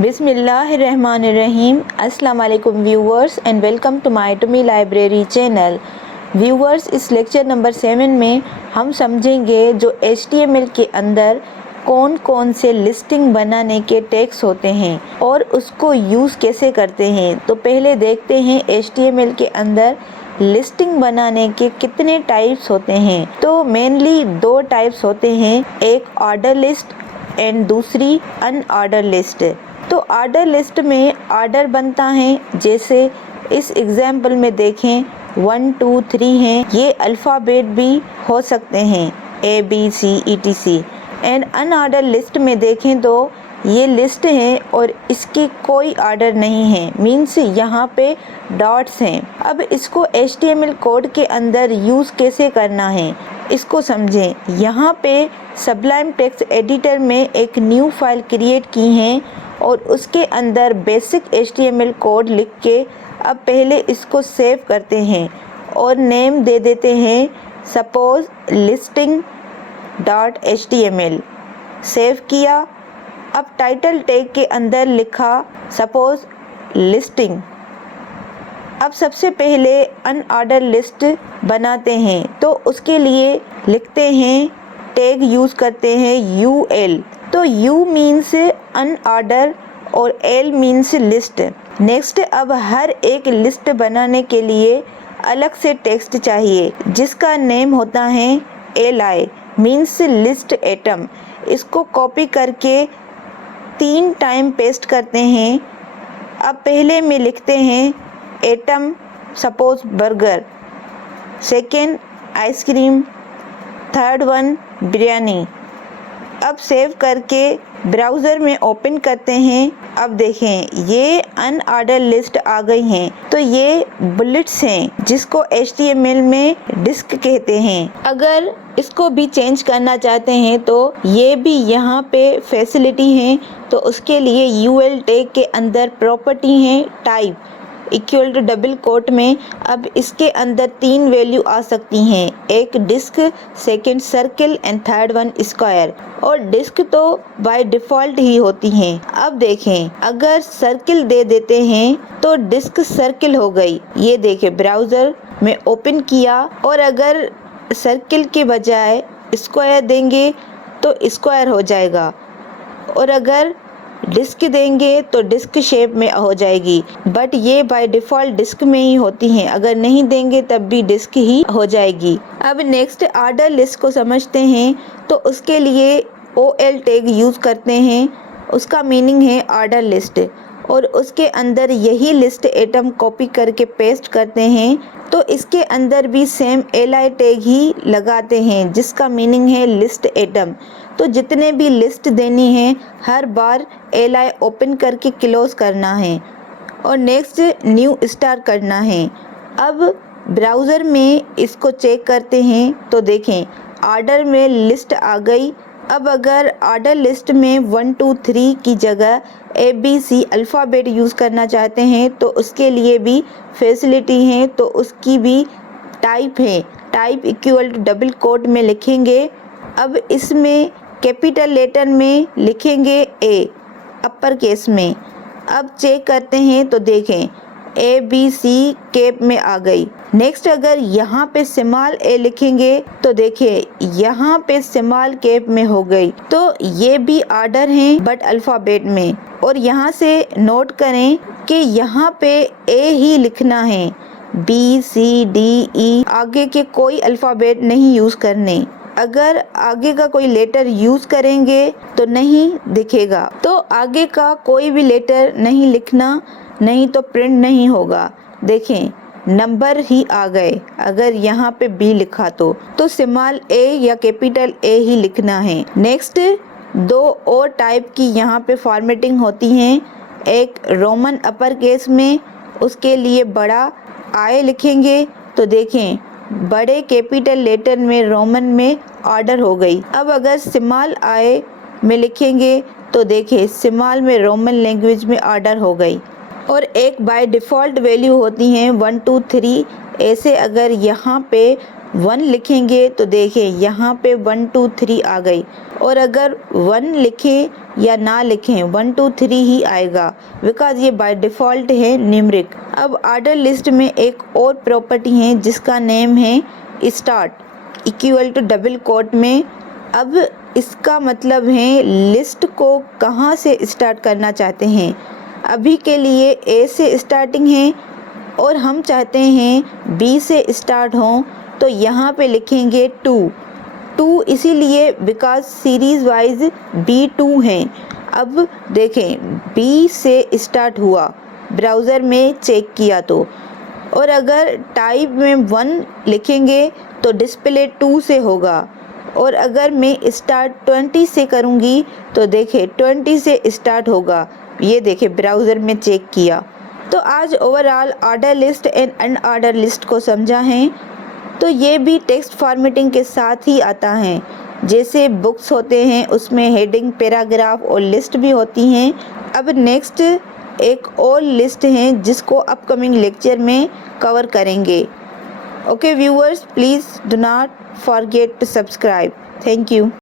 बिस्मिल्लाहिर्रहमानिर्रहीम। अस्सलाम वालेकुम viewers and welcome to my Tumi library channel. Viewers, इस लेक्चर नंबर 7 में हम समझेंगे जो HTML के अंदर कौन कौन से लिस्टिंग बनाने के टैग्स होते हैं और उसको यूज़ कैसे करते हैं। तो पहले देखते हैं HTML के अंदर लिस्टिंग बनाने के कितने टाइप्स होते हैं। तो मेनली दो टाइप्स होते हैं, एक ऑर्डर लिस्ट एंड दूसरी अनऑर्डर लिस्ट। तो ऑर्डर लिस्ट में ऑर्डर बनता है, जैसे इस एग्जाम्पल में देखें 1 2 3 हैं, ये अल्फ़ाबेट भी हो सकते हैं ABC ETC। And unordered list में देखें तो ये लिस्ट है और इसकी कोई ऑर्डर नहीं है, मीन्स यहाँ पे डॉट्स हैं। अब इसको HTML कोड के अंदर यूज़ कैसे करना है इसको समझें। यहाँ पे सबलाइम टेक्स्ट एडिटर में एक न्यू फाइल क्रिएट की है और उसके अंदर बेसिक HTML कोड लिख के अब पहले इसको सेव करते हैं और नेम दे देते हैं सपोज listing.html। सेव किया। अब टाइटल टैग के अंदर लिखा सपोज लिस्टिंग। अब सबसे पहले अनऑर्डर लिस्ट बनाते हैं, तो उसके लिए लिखते हैं टैग यूज़ करते हैं UL। तो U मीन्स अनऑर्डर और L मीन्स लिस्ट। नेक्स्ट, अब हर एक लिस्ट बनाने के लिए अलग से टेक्स्ट चाहिए जिसका नेम होता है LI मीन्स लिस्ट एटम। इसको कॉपी करके 3 टाइम पेस्ट करते हैं। अब पहले में लिखते हैं atom suppose burger, second ice cream, third one biryani. अब सेव करके ब्राउज़र में ओपन करते हैं। अब देखें ये अनऑर्डर लिस्ट आ गई हैं। तो ये बुलेट्स हैं जिसको HTML में डिस्क कहते हैं। अगर इसको भी चेंज करना चाहते हैं तो ये भी यहाँ पे फैसिलिटी है। तो उसके लिए UL टैग के अंदर प्रॉपर्टी है type equal to double quote में। अब इसके अंदर 3 वैल्यू आ सकती हैं, एक disc, second circle and third one square. और डिस्क तो बाय डिफ़ॉल्ट ही होती हैं। अब देखें अगर सर्किल दे देते हैं तो डिस्क सर्किल हो गई। ये देखें ब्राउज़र में ओपन किया और अगर सर्किल के बजाय स्क्वायर देंगे तो स्क्वायर हो जाएगा और अगर डिस्क देंगे तो डिस्क शेप में हो जाएगी। बट ये बाय डिफ़ॉल्ट डिस्क में ही होती हैं, अगर नहीं देंगे तब भी डिस्क ही हो जाएगी। अब नेक्स्ट ऑर्डर लिस्ट को समझते हैं। तो उसके लिए OL टैग यूज़ करते हैं, उसका मीनिंग है ऑर्डर लिस्ट, और उसके अंदर यही लिस्ट एटम कॉपी करके पेस्ट करते हैं। तो इसके अंदर भी सेम LI टैग ही लगाते हैं जिसका मीनिंग है लिस्ट एटम। तो जितने भी लिस्ट देनी है हर बार LI ओपन करके क्लोज करना है और नेक्स्ट न्यू स्टार्ट करना है। अब ब्राउज़र में इसको चेक करते हैं तो देखें ऑर्डर में लिस्ट आ गई। अब अगर ऑर्डर लिस्ट में 1 2 3 की जगह ABC अल्फ़ाबेट यूज़ करना चाहते हैं तो उसके लिए भी फैसिलिटी है। तो उसकी भी टाइप है, type equal to double quote में लिखेंगे। अब इसमें कैपिटल लेटर में लिखेंगे A अपर केस में। अब चेक करते हैं तो देखें ABC कैप में आ गई। नेक्स्ट अगर यहाँ पे स्मॉल a लिखेंगे तो देखिए यहाँ पे स्मॉल कैप में हो गई। तो ये भी ऑर्डर हैं बट अल्फ़ाबेट में। और यहाँ से नोट करें कि यहाँ पे A ही लिखना है, B C D E आगे के कोई अल्फ़ाबेट नहीं यूज़ करने। अगर आगे का कोई लेटर यूज़ करेंगे तो नहीं दिखेगा। तो आगे का कोई भी लेटर नहीं लिखना, नहीं तो प्रिंट नहीं होगा। देखें नंबर ही आ गए। अगर यहाँ पे B लिखा तो स्मॉल a या कैपिटल A ही लिखना है। नेक्स्ट 2 और टाइप की यहाँ पे फॉर्मेटिंग होती हैं, एक रोमन अपर केस में, उसके लिए बड़ा I लिखेंगे तो देखें बड़े कैपिटल लेटर में रोमन में ऑर्डर हो गई। अब अगर स्मॉल I में लिखेंगे तो देखें स्मॉल में रोमन लैंग्वेज में ऑर्डर हो गई। और एक बाय डिफ़ॉल्ट वैल्यू होती हैं 1 2 3। ऐसे अगर यहाँ पे 1 लिखेंगे तो देखें यहाँ पे 1 2 3 आ गई, और अगर 1 लिखें या ना लिखें 1 2 3 ही आएगा, बिकॉज ये बाय डिफ़ॉल्ट है न्यूमरिक। अब ऑर्डर लिस्ट में एक और प्रॉपर्टी है जिसका नेम है start equal to double quote में। अब इसका मतलब है लिस्ट को कहाँ से स्टार्ट करना चाहते हैं। अभी के लिए ए से स्टार्टिंग है और हम चाहते हैं बी से स्टार्ट हो, तो यहाँ पे लिखेंगे 2 इसीलिए बिकॉज सीरीज़ वाइज B2 हैं। अब देखें बी से स्टार्ट हुआ, ब्राउज़र में चेक किया तो, और अगर टाइप में 1 लिखेंगे तो डिस्प्ले 2 से होगा, और अगर मैं स्टार्ट 20 से करूँगी तो देखें 20 से स्टार्ट होगा। ये देखें ब्राउज़र में चेक किया। तो आज overall order list and unordered list को समझा है। तो ये भी टेक्स्ट फॉर्मेटिंग के साथ ही आता है। जैसे बुक्स होते हैं उसमें हेडिंग, पैराग्राफ और लिस्ट भी होती हैं। अब नेक्स्ट एक और लिस्ट है जिसको अपकमिंग लेक्चर में कवर करेंगे। Okay viewers, please do not forget to subscribe. Thank you.